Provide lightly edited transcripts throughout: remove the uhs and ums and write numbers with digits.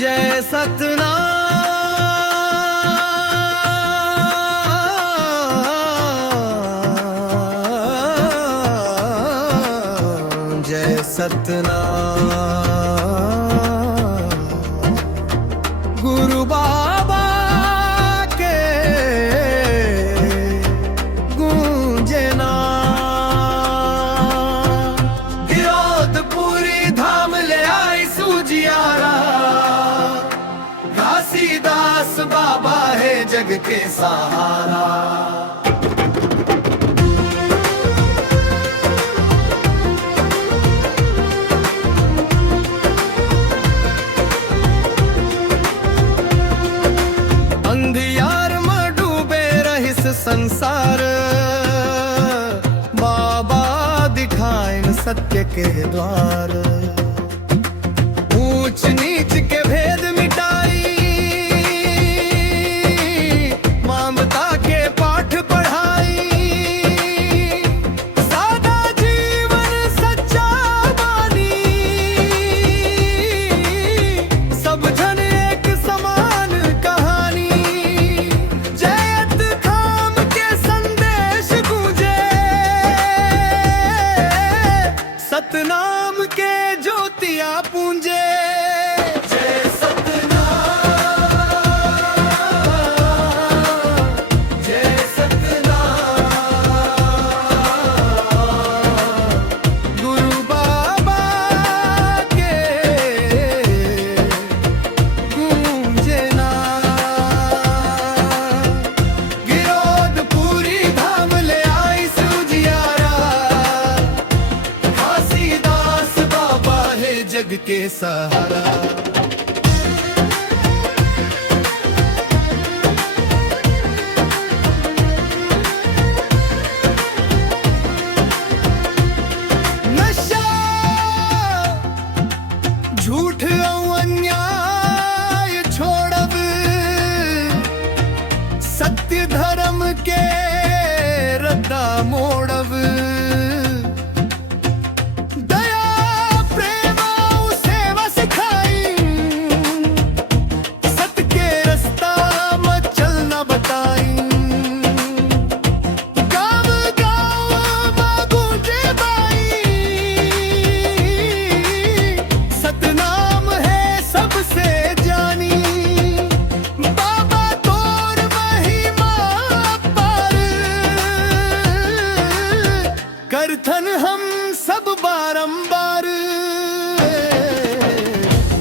जय सतनाम, जय सतनाम। गुरु बाबा के गूंजे नाम, गिरोधपुरी धाम ले आई सूजियारा। घासीदास बाबा है जग के सहारा। अंधियार में डूबे रहिस संसार, बाबा दिखाइन सत्य के द्वार। ऊंच नीच के भेद मिटाई, ममता के पाठ पढ़ाई। सादा जीवन सच्चा बानी, सब जन एक समान कहानी। जयत धाम के संदेश गूंजे, सतनाम के ज्योतिया पूंजे। जय सतनाम, जय सतनाम। गुरु बाबा के गूंजे नाम, गिरोधपुरी धाम ले आई सूजियारा। घासीदास बाबा है जग के सहारा। नशा झूठ और अन्याय छोड़ब, सत्य धर्म के रद्दा मोड़ब। दया प्रेम और सेवा सिखाई, सत्य के रास्ता में चलना बताई। गाँव गाँव में गूंजे बाई, सतनाम है सबसे जानी। बाबा तोर महिमा पार, करथन हम सब बारंबार।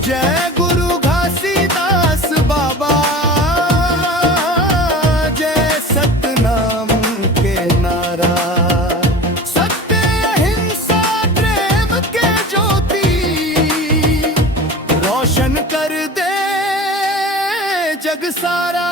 जय गुरु घासीदास बाबा, जय सतनाम के नारा। सत्य अहिंसा प्रेम के ज्योति, रोशन कर दे जग सारा।